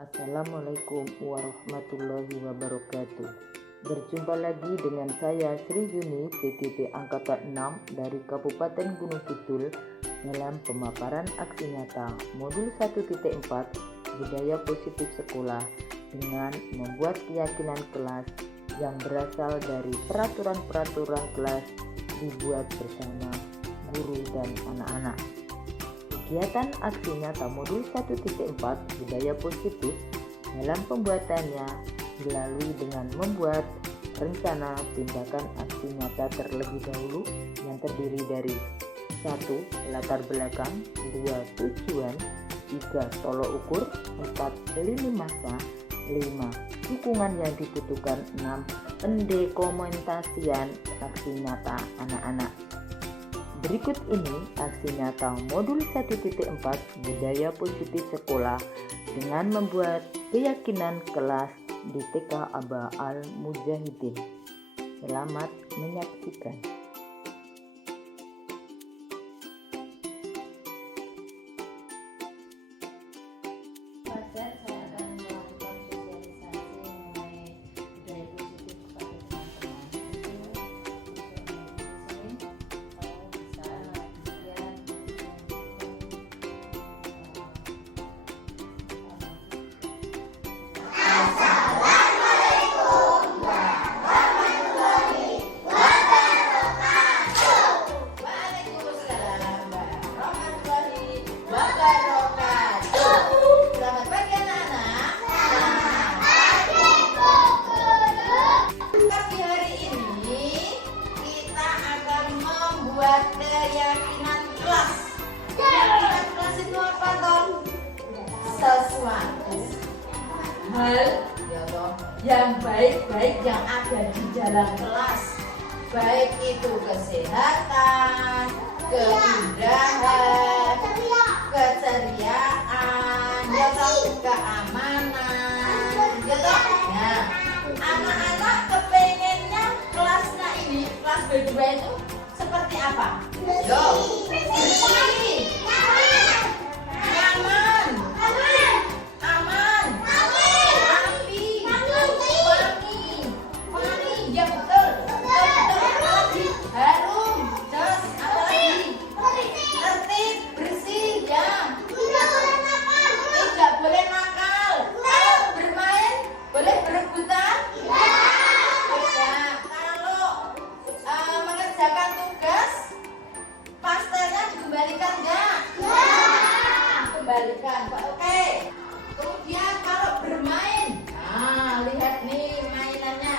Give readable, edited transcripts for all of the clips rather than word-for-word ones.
Assalamualaikum warahmatullahi wabarakatuh. Berjumpa lagi dengan saya Sri Yuni, PTP Angkatan 6 dari Kabupaten Gunung Kidul dalam pemaparan aksi nyata Modul 1.4 Budaya Positif Sekolah dengan membuat keyakinan kelas yang berasal dari peraturan-peraturan kelas dibuat bersama guru dan anak-anak. Kegiatan aksi nyata Modul 1.4 Budaya Positif dalam pembuatannya dilalui dengan membuat rencana tindakan aksi nyata terlebih dahulu yang terdiri dari 1. Latar belakang, 2. Tujuan, 3. Tolok ukur, 4. Lini masa, 5. Dukungan yang dibutuhkan, 6. Pendokumentasian aksi nyata anak-anak. Berikut ini aksi nyata Modul 1.4 Budaya Positif Sekolah dengan membuat keyakinan kelas di TK Aba Al Mujahidin. Selamat menyaksikan. Keyakinan kelas. Keyakinan kelas itu apa toh? Sesuatu hal yang baik-baik yang ada di dalam kelas, baik itu kesehatan, keindahan, keceriaan, keamanan, Nah, anak-anak kepengennya kelasnya ini, kelas berdua itu seperti apa? Yo, bersih, nyaman, aman, rapi, wangi, ya betul, apalagi harum, jos, apalagi tertib, bersih, ya. Tidak boleh nakal. Kalau bermain boleh berebutan. Mengerjakan tugas, pastelnya dikembalikan enggak? Kembalikan, Pak. Oke. Kemudian kalau bermain, lihat nih mainannya.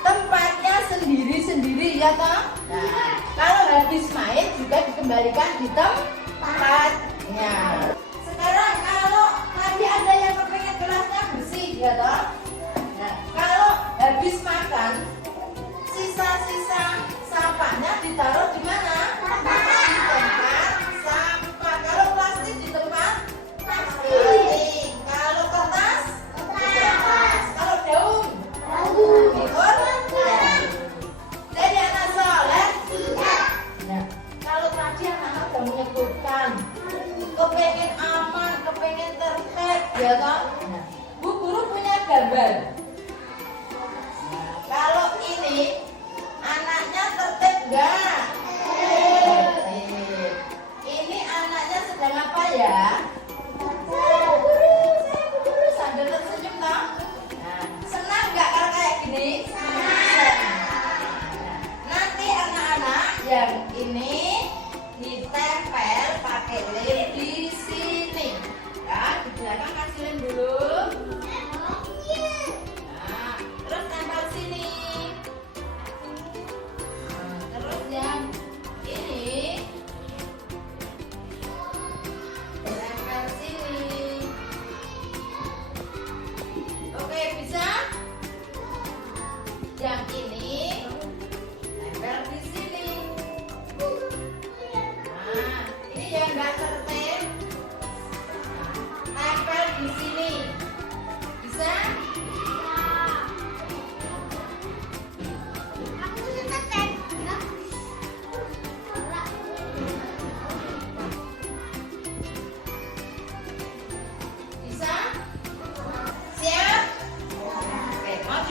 Tempatnya sendiri-sendiri ya toh. Nah, kalau habis main juga dikembalikan di tempatnya. Sekarang kalau tadi ada yang kepengen gelasnya bersih ya toh. Nah, kalau habis makan, sisa-sisa sampahnya ditaruh di mana? Di tempat sampah. Kalau plastik di tempat plastik. Kalau kertas di kertas. Kalau daun di kotak. Jadi anak soleh. Nah, kalau tadi anak-anak sudah menyebutkan kepengen aman, kepengen tertib, ya toh. Nah, Bu Guru punya gambar. Kalau ini anaknya tertib enggak? Ini anaknya sedang apa ya? Saya Bu Guru sambil tersenyum toh. Nah, senang enggak kalau kayak gini? Senang. Nanti anak-anak yang ini ditempel pakai lem di sini. Ya, di belakang kasih lem dulu. Terus tempel sini. Terus yang ini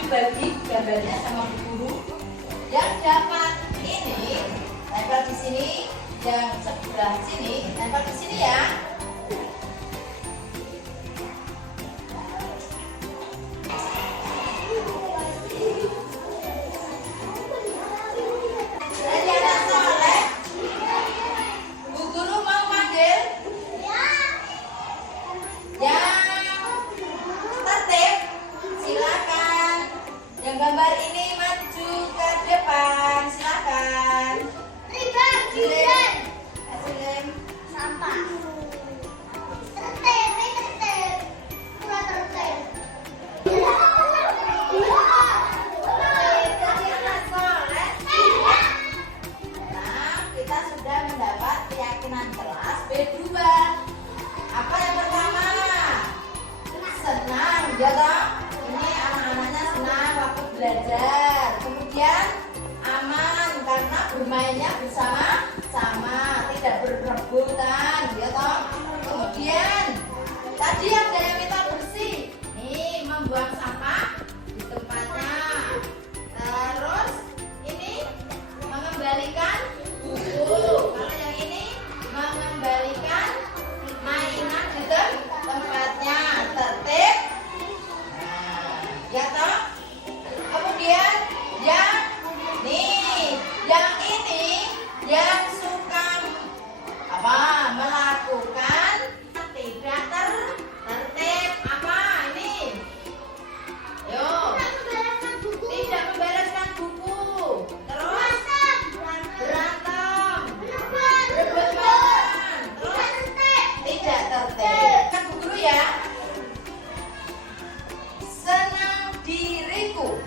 bagi gambarnya sama Bu Guru. Yang dapat ini tempel di sini, yang sebelah sini tempel di sini ya. Jadi anak soleh, Bu Guru mau panggil yang tertib, silakan. Yang gambar ini maju ke depan, silakan. Silim. Silim. Sampah. Tertib, tertib. Kurang tertib. Jadi anak soleh. Nah, kita sudah mendapat keyakinan kelas B2. Apa yang pertama? Senang, ya toh? Ini anak-anaknya senang waktu belajar. Kemudian aman karena bermainnya bersama-sama, tidak berebutan, ya toh? Kemudian tadi ada yang minta bersih. Nih, membuang sampah di tempatnya. Terus ini mengembalikan buku. Kalau yang ini mengembalikan mainan di tempatnya, tertib. Nah, ya toh? Kemudian yang nih, yang ini yang suka apa? Melakukan tidak tertib. Apa ini? Yo, tidak membereskan buku. Terus berantem, rebut-rebutan. Terus tidak tertib. Kan Bu Guru ya. Senang diriku,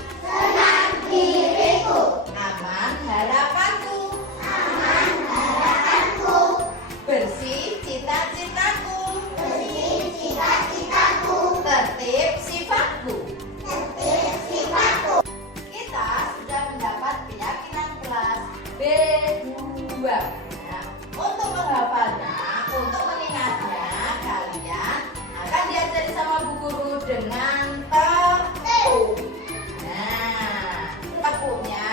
aman harapanku, bersih cita-citaku, tertib sifatku. Kita sudah mendapat keyakinan kelas B2. Nah, untuk menghafalnya, untuk mengingatnya, kalian akan diajari sama Bu Guru dengan tepuk. Nah, tepuknya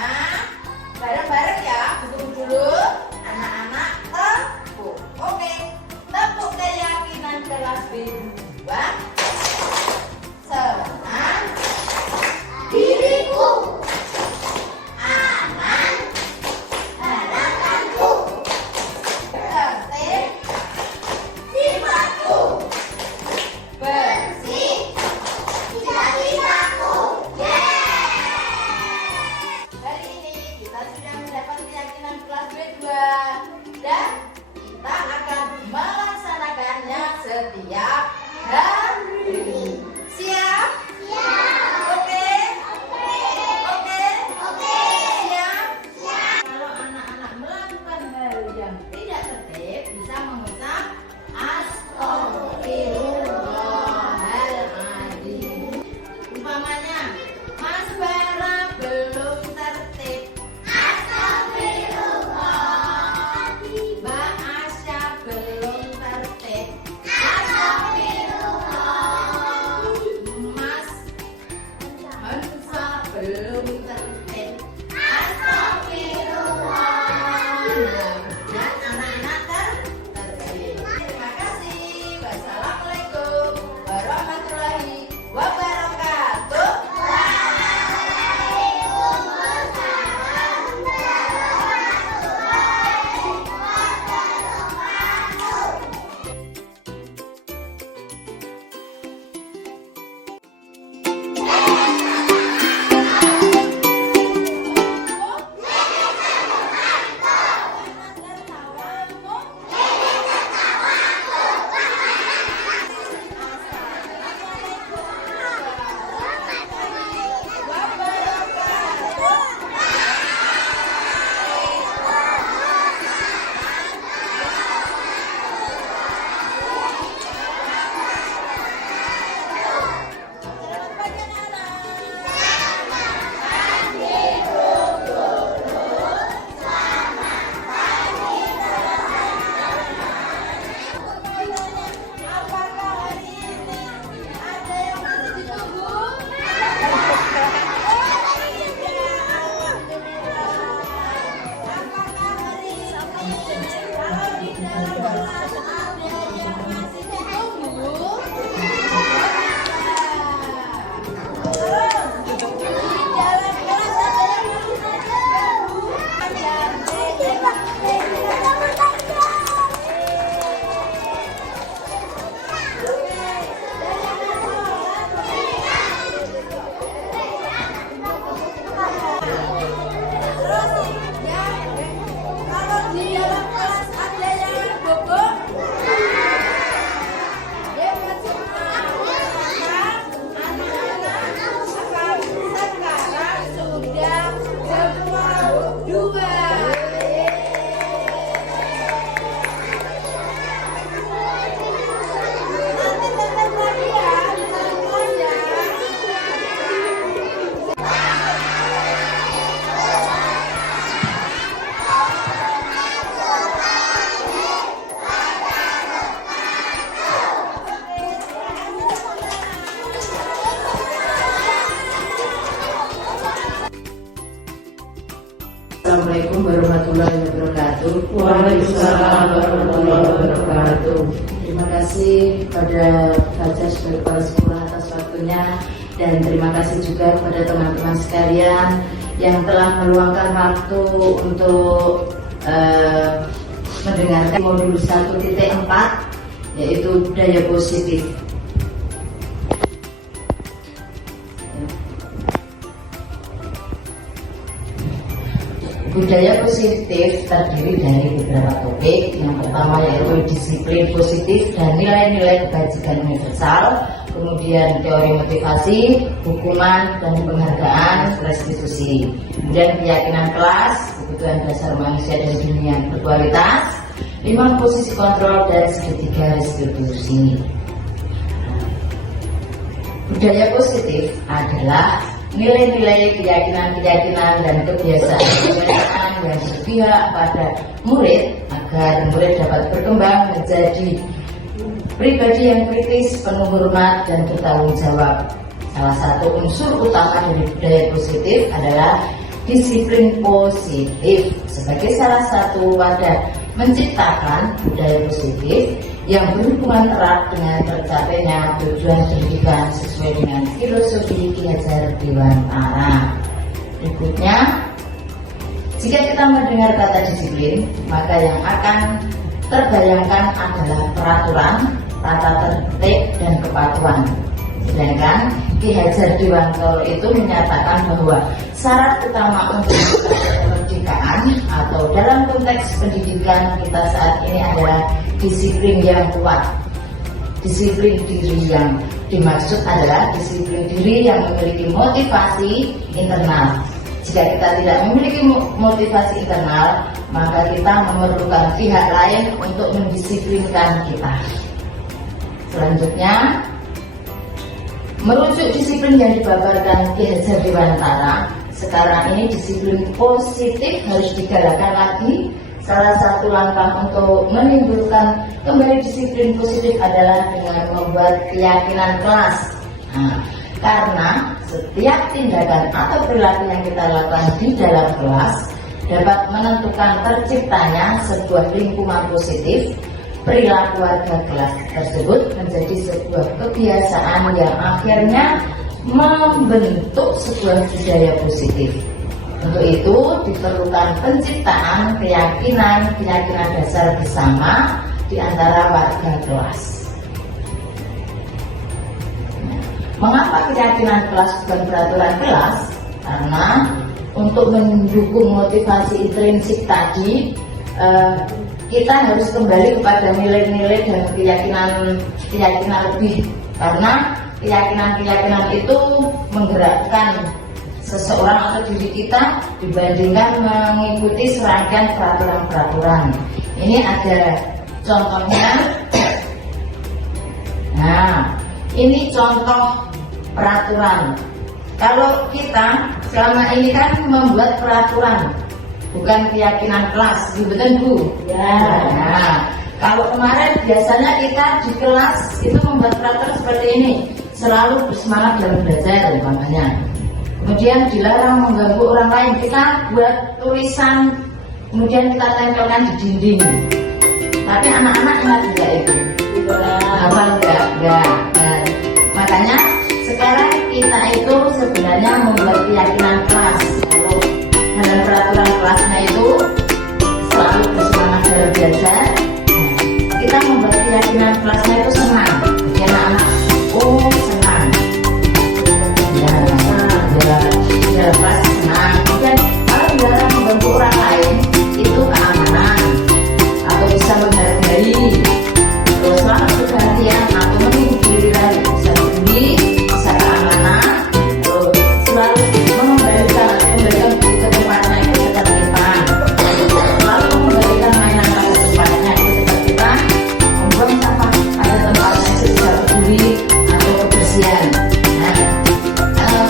bareng-bareng ya, Bu Guru dulu. Anak-anak tepuk. Oke, tepuk keyakinan kelas B2. Senang diriku, aman harapanku, tertib sifatku, bersih cita-citaku. Hari ini kita sudah mendapat keyakinan kelas B2 dan kita akan melaksanakannya setiap hari. Siap? Oke? Oke? Siap? Kalau anak-anak melakukan hal yang tidak tertib, bisa mengucap Astaghfirullahaladzim. Umpamanya, Mas Bara belum tertib. Mbak Asya belum tertib. wabarakatuh. Terima kasih kepada Fajar sebagai kepala sekolah atas waktunya, dan terima kasih juga kepada teman-teman sekalian yang telah meluangkan waktu untuk mendengarkan modul 1.4 yaitu budaya positif. Budaya positif terdiri dari beberapa topik. Yang pertama yaitu disiplin positif dan nilai-nilai kebajikan universal, kemudian teori motivasi, hukuman dan penghargaan, restitusi, kemudian keyakinan kelas, kebutuhan dasar manusia dan dunia yang berkualitas, 5 posisi kontrol dan segitiga restitusi. Budaya positif adalah nilai-nilai, keyakinan-keyakinan dan kebiasaan-kebiasaan yang berpihak pada murid agar murid dapat berkembang menjadi pribadi yang kritis, penuh hormat dan bertanggung jawab. Salah satu unsur utama dari budaya positif adalah disiplin positif sebagai salah satu wadah menciptakan budaya positif yang berhubungan erat dengan tercapainya tujuan pendidikan sesuai dengan filosofi Ki Hajar Dewantara. Berikutnya, jika kita mendengar kata disiplin, maka yang akan terbayangkan adalah peraturan, tata tertib, dan kepatuhan. Sedangkan Ki Hajar Dewantara itu menyatakan bahwa syarat utama untuk kemerdekaan atau dalam konteks pendidikan kita saat ini adalah disiplin yang kuat. Disiplin diri yang dimaksud adalah disiplin diri yang memiliki motivasi internal. Jika kita tidak memiliki motivasi internal, maka kita memerlukan pihak lain untuk mendisiplinkan kita. Selanjutnya, merujuk disiplin yang dibabarkan Ki Hajar Dewantara, sekarang ini disiplin positif harus digalakkan lagi. Salah satu langkah untuk menimbulkan kembali disiplin positif adalah dengan membuat keyakinan kelas. Karena setiap tindakan atau perilaku yang kita lakukan di dalam kelas dapat menentukan terciptanya sebuah lingkungan positif. Perilaku warga kelas tersebut menjadi sebuah kebiasaan yang akhirnya membentuk sebuah budaya positif. Untuk itu diperlukan penciptaan keyakinan dasar bersama di antara warga kelas. Mengapa keyakinan kelas bukan peraturan kelas? Karena untuk mendukung motivasi intrinsik tadi, kita harus kembali kepada nilai-nilai dan keyakinan lebih, karena keyakinan itu menggerakkan seseorang atau diri kita dibandingkan mengikuti serangkaian peraturan-peraturan. Ini ada contohnya. Nah, ini contoh peraturan. Kalau kita selama ini kan membuat peraturan, bukan keyakinan kelas, betul Bu? Ya. Nah, kalau kemarin biasanya kita di kelas itu membuat peraturan seperti ini, selalu bersemangat dalam belajar umpamanya. Kemudian dilarang mengganggu orang lain, kita buat tulisan, kemudian kita tempelkan di dinding. Tapi anak-anak ingat juga itu. Apa enggak? Nah, makanya sekarang kita itu sebenarnya membuat keyakinan kelas. Kalau dalam peraturan kelasnya itu selalu bersemangat dalam belajar, kita membuat keyakinan kelasnya itu senang. Jadi anak-anak, senang. Ya, kelas senang. Kemudian kalau dilarang mengganggu orang lain, itu keamanan atau bisa menghargai, terus selalu perhatian atau menunggu giliran, bisa tinggi, bisa keamanan, terus selalu mengembalikan buku ke tempatnya itu ketertiban, selalu mengembalikan mainan pada tempatnya itu ketertiban, membuang sampah pada tempatnya itu bisa peduli atau kebersihan.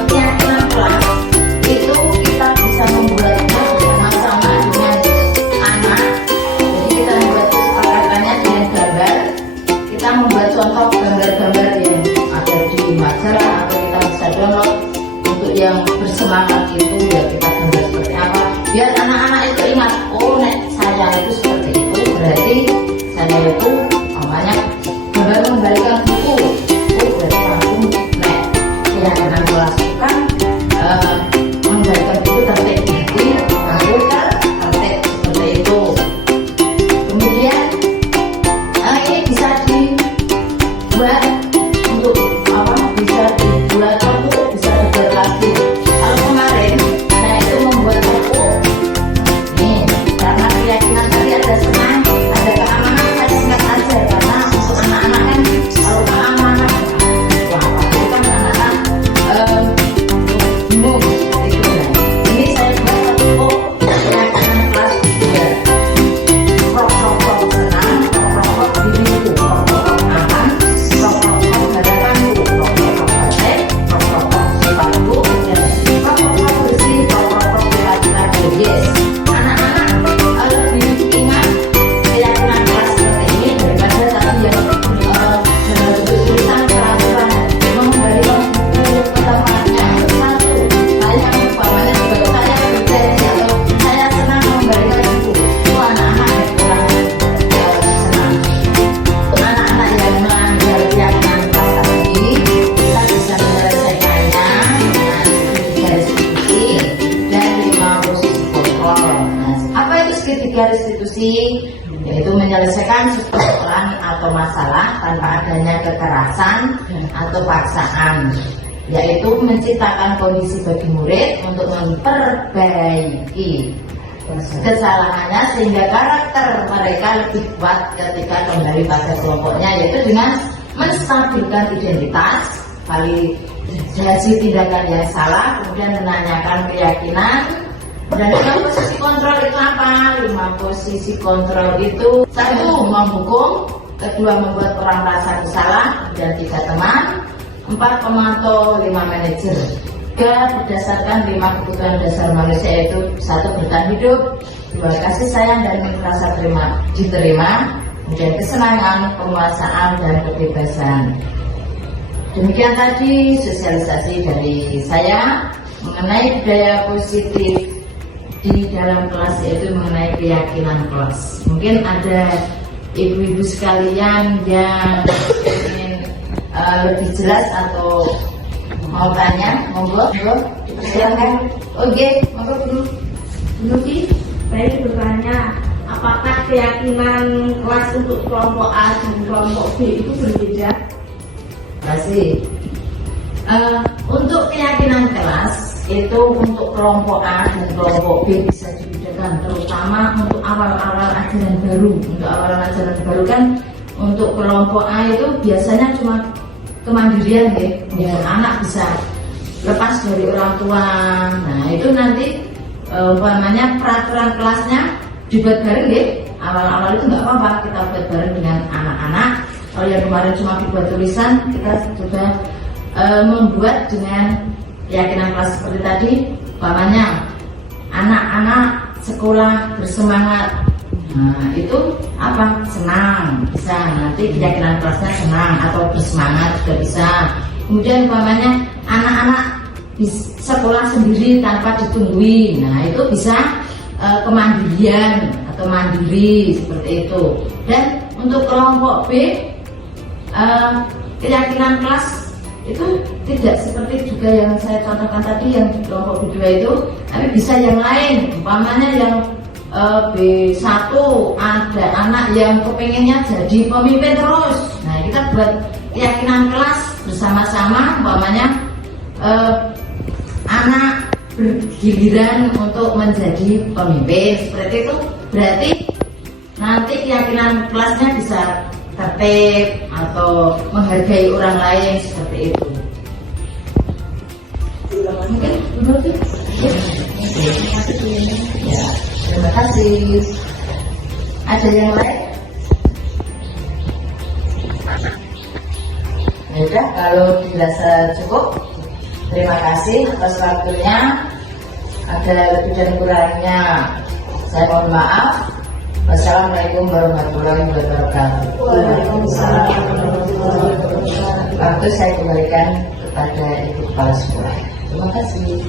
Keyakinan kelas itu kita bisa membuatnya bersama-sama dengan anak. Jadi kita membuat kesepakatannya dengan gambar. Kita membuat contoh gambar-gambar yang ada di majalah atau kita bisa download. Untuk yang bersemangat itu ya kita gambar seperti apa, biar anak-anak itu ingat, nek saya itu seperti itu, berarti saya itu menyelesaikan sebuah persoalan atau masalah tanpa adanya kekerasan atau paksaan, yaitu menciptakan kondisi bagi murid untuk memperbaiki kesalahannya sehingga karakter mereka lebih kuat ketika kembali pada kelompoknya, yaitu dengan menstabilkan identitas, validasi tindakan yang salah, kemudian menanyakan keyakinan. Dan 5 posisi kontrol itu apa? 5 posisi kontrol itu: 1. Menghukum, 2. Membuat orang merasa bersalah, dan 3. Teman, 4. Pemantau, 5. Manajer. 3. Berdasarkan 5 kebutuhan dasar manusia, yaitu 1. Bertahan hidup, 2. Kasih sayang dan merasa diterima, kemudian kesenangan, penguasaan, dan kebebasan. Demikian tadi sosialisasi dari saya mengenai budaya positif di dalam kelas, yaitu mengenai keyakinan kelas. Mungkin ada ibu-ibu sekalian yang ingin lebih jelas atau mau tanya, monggo, silakan. Oke, monggo dulu. Saya bertanya, apakah keyakinan kelas untuk kelompok A dan kelompok B itu berbeda? Terima kasih. Untuk keyakinan kelas itu untuk kelompok A dan kelompok B bisa dibedakan, terutama untuk awal-awal ajaran baru. Untuk awal-awal ajaran baru kan, untuk kelompok A itu biasanya cuma kemandirian ya, anak bisa lepas dari orang tua. Nah itu nanti umpamanya peraturan kelasnya dibuat bareng ya. Awal-awal itu nggak apa-apa, kita buat bareng dengan anak-anak. Kalau yang kemarin cuma dibuat tulisan, kita sudah membuat dengan keyakinan kelas seperti tadi. Umpamanya anak-anak sekolah bersemangat, nah itu apa? Senang, bisa. Nanti keyakinan kelasnya senang atau bersemangat juga bisa. Kemudian umpamanya anak-anak di sekolah sendiri tanpa ditungguin, nah itu bisa kemandirian atau mandiri seperti itu. Dan untuk kelompok B, keyakinan kelas itu tidak seperti juga yang saya contohkan tadi yang di kelompok B2 itu, tapi bisa yang lain. Umpamanya yang B1 ada anak yang kepengennya jadi pemimpin terus. Nah kita buat keyakinan kelas bersama-sama, umpamanya anak bergiliran untuk menjadi pemimpin seperti itu. Berarti nanti keyakinan kelasnya bisa tertib atau menghargai orang lain seperti itu. Mungkin begitu. Ya, terima kasih. Ada yang lain? Ya udah, kalau dirasa cukup, terima kasih atas waktunya. Ada lebih dan kurangnya, saya mohon maaf. Wassalamualaikum warahmatullahi wabarakatuh. Waktu saya kembalikan kepada Ibu Kepala Sekolah. Terima kasih.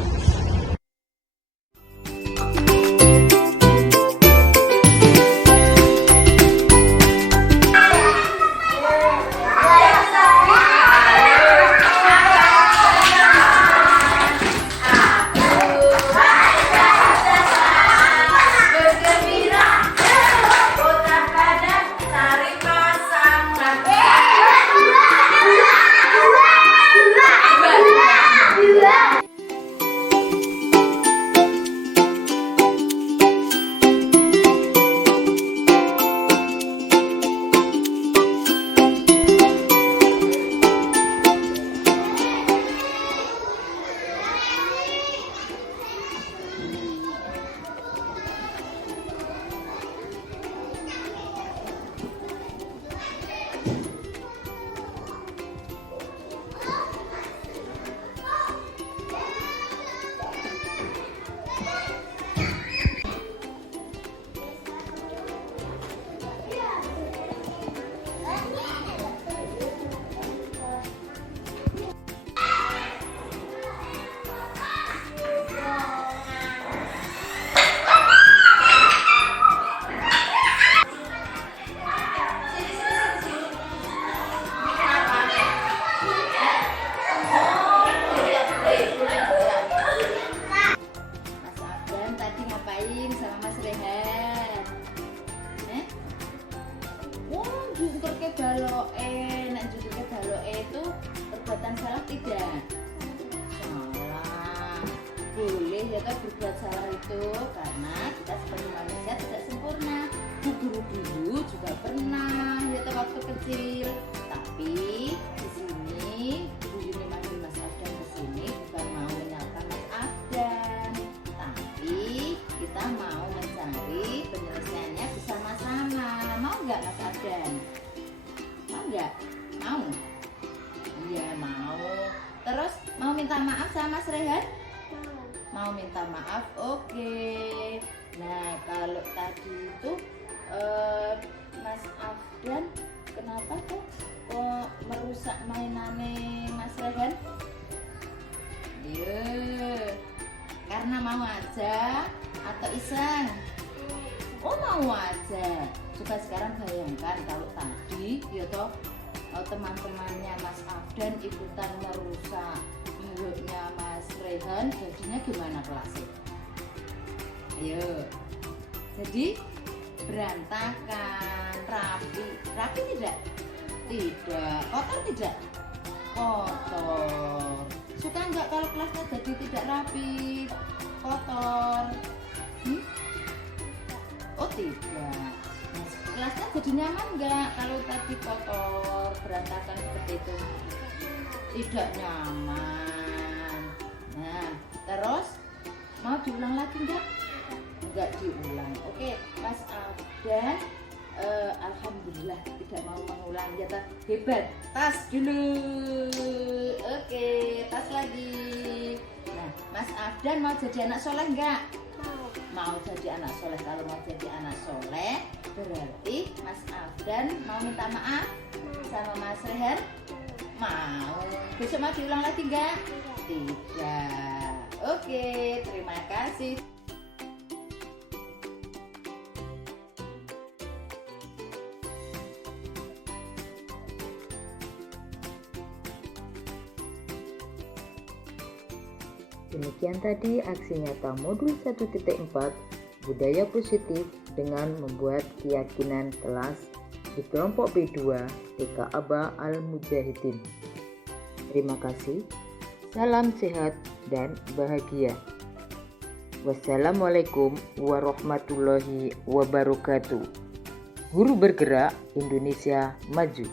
daloe, nek judulnya daloe itu perbuatan salah tidak? Salah. Boleh ya kan berbuat salah itu karena kita sebagai manusia tidak sempurna. Guru dulu juga pernah ya kan waktu kecil. Tapi di sini Bu Yuni manggil Mas Afdan ke sini bukan mau menyalahkan Mas Afdan, tapi kita mau mencari penyelesaiannya bersama-sama. Mau nggak Mas Afdan? Mau nggak? Mau? Iya mau. Terus mau minta maaf sama Mas Rehan? Mau minta maaf? Oke. Nah kalau tadi itu Mas Afdan kenapa kok merusak mainannya Mas Rehan? Iya, karena mau aja atau iseng? Oh mau aja. Coba sekarang bayangkan kalau tadi ya toh teman-temannya Mas Afdan ikutan merusak mulutnya Mas Rehan, jadinya gimana kelasnya? Ayo, jadi berantakan, rapi tidak? Tidak, kotor tidak? Kotor. Suka nggak kalau kelasnya jadi tidak rapi, kotor? Oh tidak. Nah, kelasnya jadi nyaman nggak kalau tadi kotor, berantakan seperti itu? Tidak nyaman. Nah, terus mau diulang lagi nggak? Enggak diulang. Oke, Mas Afdan alhamdulillah tidak mau mengulang ya toh. Hebat. Tas dulu. Oke, tas lagi. Nah, Mas Afdan mau jadi anak soleh enggak? Mau jadi anak soleh. Kalau mau jadi anak soleh berarti Mas Afdan mau minta maaf sama Mas Rehan? Mau. Besok mau diulang lagi enggak? Tidak. Oke, terima kasih. Demikian tadi aksi nyata modul 1.4 budaya positif dengan membuat keyakinan kelas di kelompok B2 TK Aba Al-Mujahidin. Terima kasih. Salam sehat dan bahagia. Wassalamualaikum warahmatullahi wabarakatuh. Guru bergerak Indonesia maju.